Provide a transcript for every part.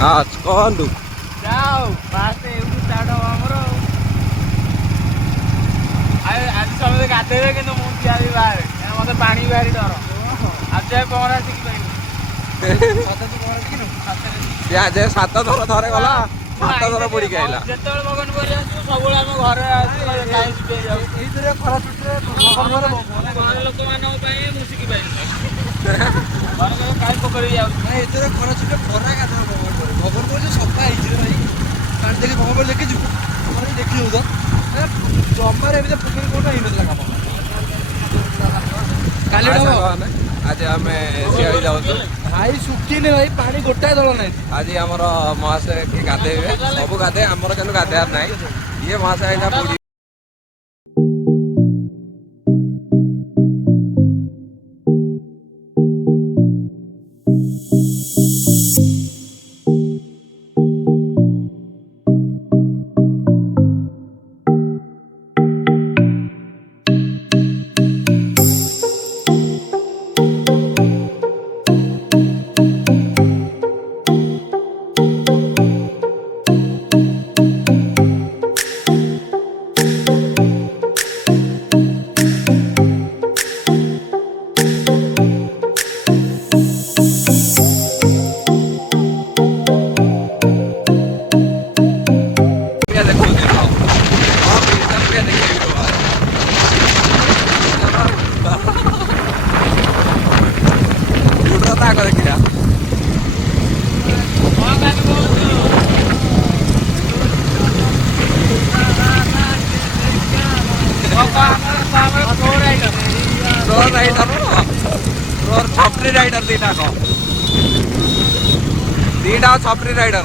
हाँ कहतु जाओ फास्ट एवढू स्टार्ट हବ ଆମର आज समझे गाधेबे कि ମୁଁ ଠିଆ ହେବି ବାହାରେ ମତେ ପାଣି ବାହାରି ଡର ଆଜି ଯାଏ ପହଁରା ଶିଖି ପାଇନି आज 7 थर थरे गला 7 थर बुड़िक आइला ଯେତେବେଳେ ମଗନ କରି ଆସିବୁ ସବୁବେଳେ ଆମ ଘରେ ଆସିବୁ ଟାଇମ୍ ସ୍ପେଣ୍ଡ ଯାଉ ଏଇଥିରେ ଖରା ଛୁଟିରେ ଘର ଲୋକମାନଙ୍କ ପାଇଁ ମୁଁ ଶିଖି ପାଇନି ଘର କାଇ ପୋଖରୀ ଯାଉଛି ନାଇଁ ଏଥିରେ ଖରା ଛୁଟିରେ ଖରା ଗାଧେଇବା ଭଗବାନ କହୁଛି ସଫା ହେଇଛି ଭାଇ ପାଣି ଦେଖି ଭଗବାନ ଦେଖି ଯିବୁ ମାନେ ଦେଖିବୁ ତ ଜମାରେ ଏମିତି ପୋଖରୀ କୋଉଟା ହେଇନଥିଲା କାମ କାଲି आज आम सियाड़ी जाऊँ भाई सुखीने भाई पानी गोटाए दल ना आज आमर महाशय किए गाधेबे सब गाधे आमर केन गाधेयार ना ये महाशय बुड़ी छपरी राइडर दीटा छपरी राइडर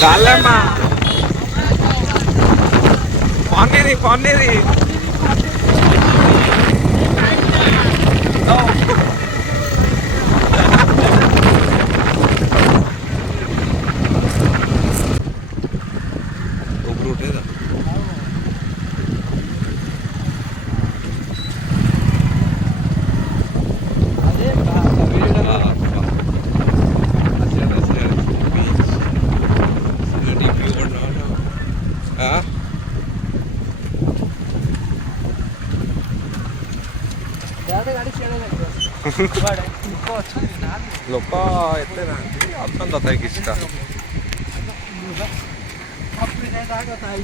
डालेमा पनीरी पनीरी लोक एते ना तथा किछटा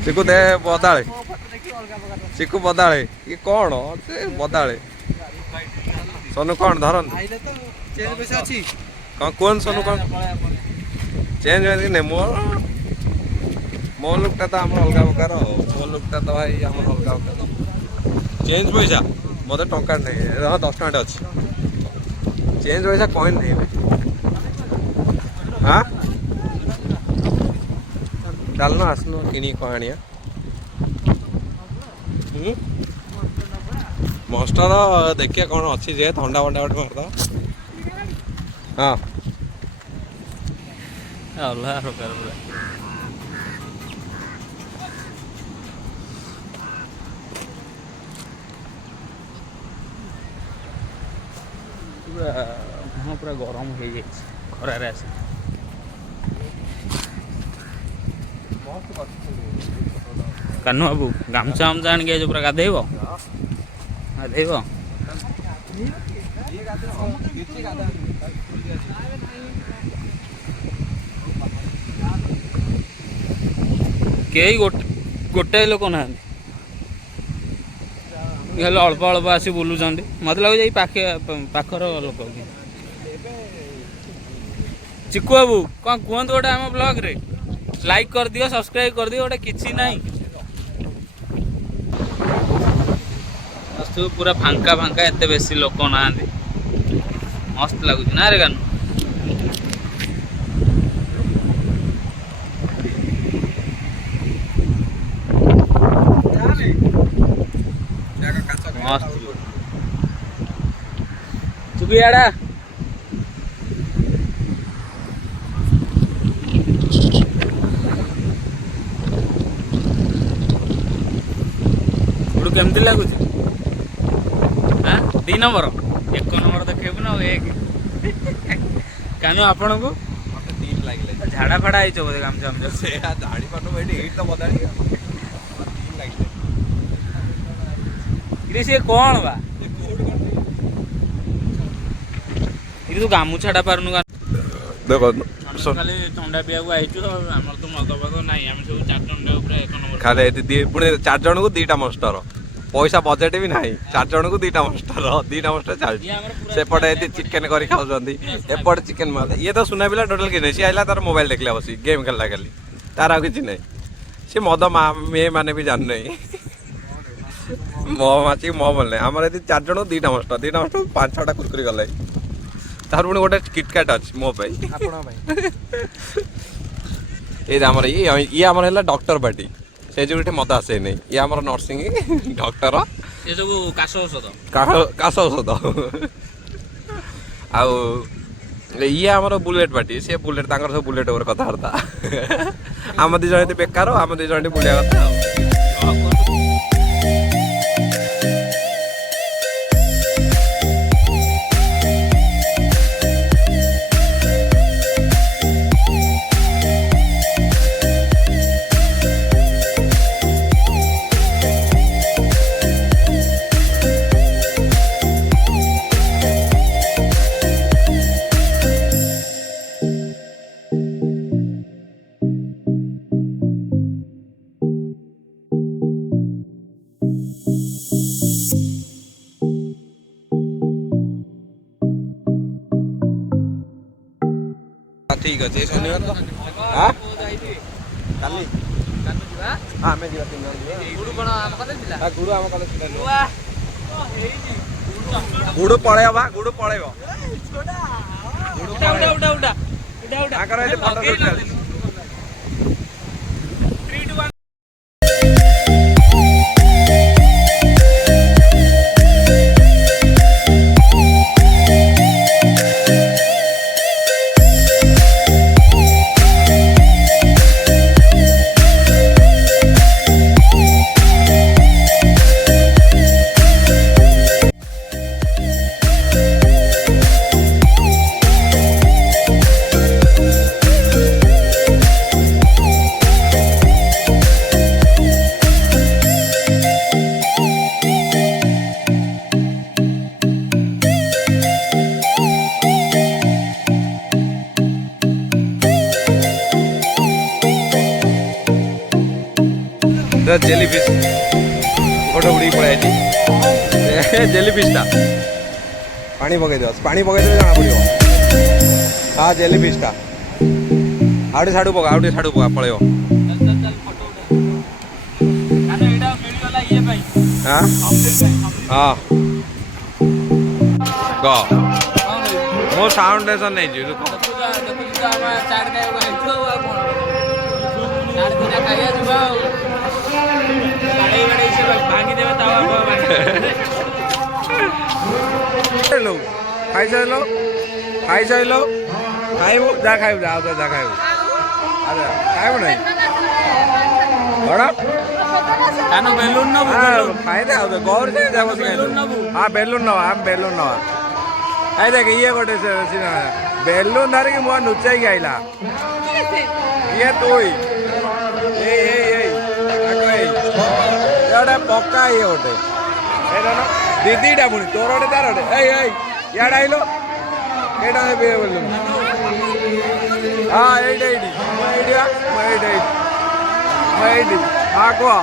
चिकू दे बदाले चिकू बदाले ये कौन से बदाले सोनू कौन धरन कौन सोनू कौन चेंज ने मो लुकटा तो आम अलग प्रकार मो लुकटा तो भाई आम अलग प्रकार चेंज पैसा मत टंका नहीं 10 टଙ୍କା अच्छी चेंज पैसा कॉइन नहीं हाँ डालना आसनो किणी कहानिया मस्टर देखिए कौन अच्छी जे थंडा फंडा गोटे मारदा हाँ अलग प्रकार पूरा पूरा गरम हो जाए खरार आस कानू बाबू गामछा आमचा आण के पूरा गाधेब गाधेब कई गोटे लोक ना अल्प अल्प आसी बुलूँ मत लगे पाखर लोक चिकू बाबू कौन कहतु गोटे आम ब्लॉग रे लाइक कर दियो सब्सक्राइब कर दियो गोटे किसी ना पूरा फांका फांका एते बेसी लोक ना मस्त लगुच ना रे गानू बियाड़ा केमती लगुच हाँ 2 नंबर 1 नंबर देखेबू ना 1 कानू आपण को झाड़ा फाड़ा आई बोधे काम से झाड़ी पानु बैठी एट तो बदाड़ी सी कौन बा तू गामुछाटा पारनु देखो खाली थंडा पिया आई आमर तो मद पद ना आम सब 4 जन 1 नंबर खाली पुणी 4 जन को 2टा मस्टर पैसा बजेट भी नहीं 4 जन को 2टा मस्टर चलती सेपटे ये चिकेन कर खाऊँगी एपटे चिकेन मार ये तो सुना पिला टोटाल कि सी आइला तार मोबाइल देखला बस गेम खेलला खाली तार आ कि नहीं सी मद मे मैंने भी जान नहीं माची मो बोलने आम 4 जन 2टा मस्टर 5-6टा कुरकुरी गले तार पुणी गोटे किटकाट अच्छी मो ये आमर ये आमर है डॉक्टर पार्टी से जो मत आसे नहीं ये आमर नर्सिंग डॉक्टर ये सब काश औषध काश औषध आउ ये आमर बुलेट पार्टी से बुलेट सब बुलेट ओवर कथबार्ता आम 2 जन बेकार आम 2 जन बुलिया कथा ठीक अच्छे शनिवार तो हाँ काली हाँ आम गुड़ पड़े गुड़ पड़े जेलीफिश गोटे उड़ी पड़े जेलीफिशटा पानी पकई जाना पड़ो हाँ जेलीफिशटा आउटे साड़ू पका पड़ो हाँ हाँ कह मो फाउंडेशन नहीं खाई साइल खाइबू जा खाइबू जा जा खाइबू खाइबू नहीं कानो बेलून न खाई दे आउ गौर से जा बस हां बेलून नवा हम बेलून नवा आई देख ये गोटे बेलून धर के मुआ नुचाई के आइला ये तोई ए पक्का ये गोटे दीदीटा पुणी तोर गोटे तार गोटे याड आइलो केटा बोलू हाँ ये हाँ कह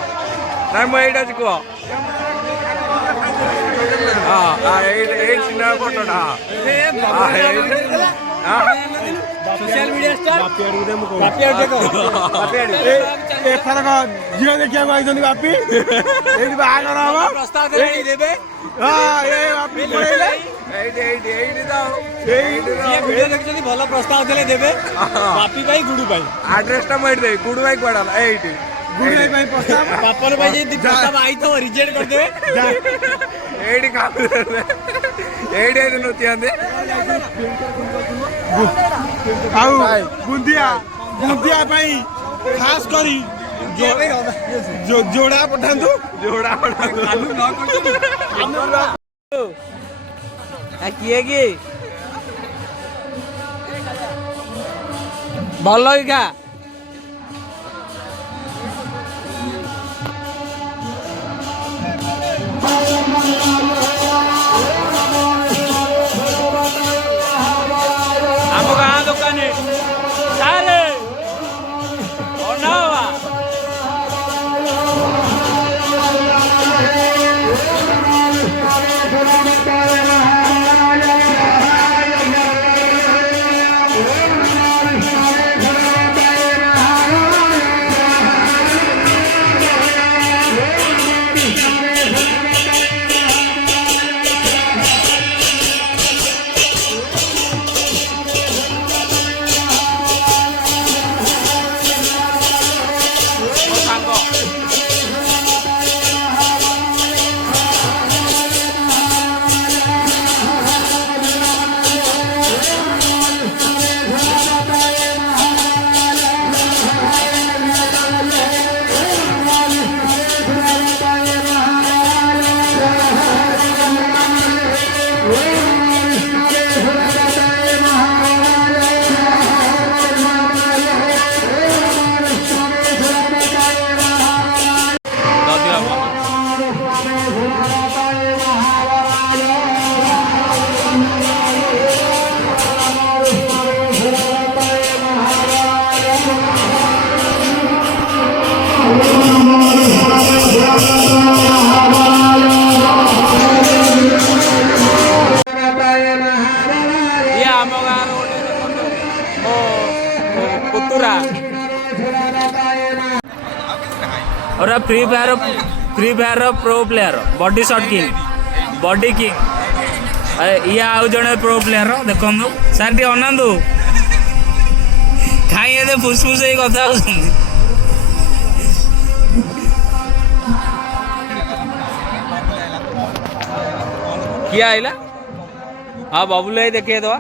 ना मुझे कह हाँ ये सिनेमा फोटोटा सोशल मीडिया स्टार एथरक झील देखा बापी बाहर हम प्रस्ताव देबे वीडियो देखछनी भलो प्रस्ताव देले देबे बापी भाई गुडू भाई एड्रेस मुझे दे गुडू भाई कड़ाला एटी गुडू भाई प्रस्ताव पापन भाई जे प्रस्ताव आई तो रिजेक्ट कर देबे एटी काम ଏଇଠି ନୁଚିନ୍ତି ଆଉ ବୁନ୍ଦିଆ ପାଇଁ ଖାସ୍ କରି ଯୋଡ଼ା ପଠାନ୍ତୁ। କିଏ କି ଭଲ ଖା ଆମ ଗାଁ ଦୋକାନୀ ସାରେ ଅନାବା ଆମ ଗାଁର ଗୋଟେ ଦେଖନ୍ତୁ ମୋ ପୁତୁରା और free fire pro player body shot king body king ये आउ जड़े प्रो प्लेयर देखो सार टी अनातु कहीं फुसफुस कथा किए आइला हाँ बबुल देखिए दवा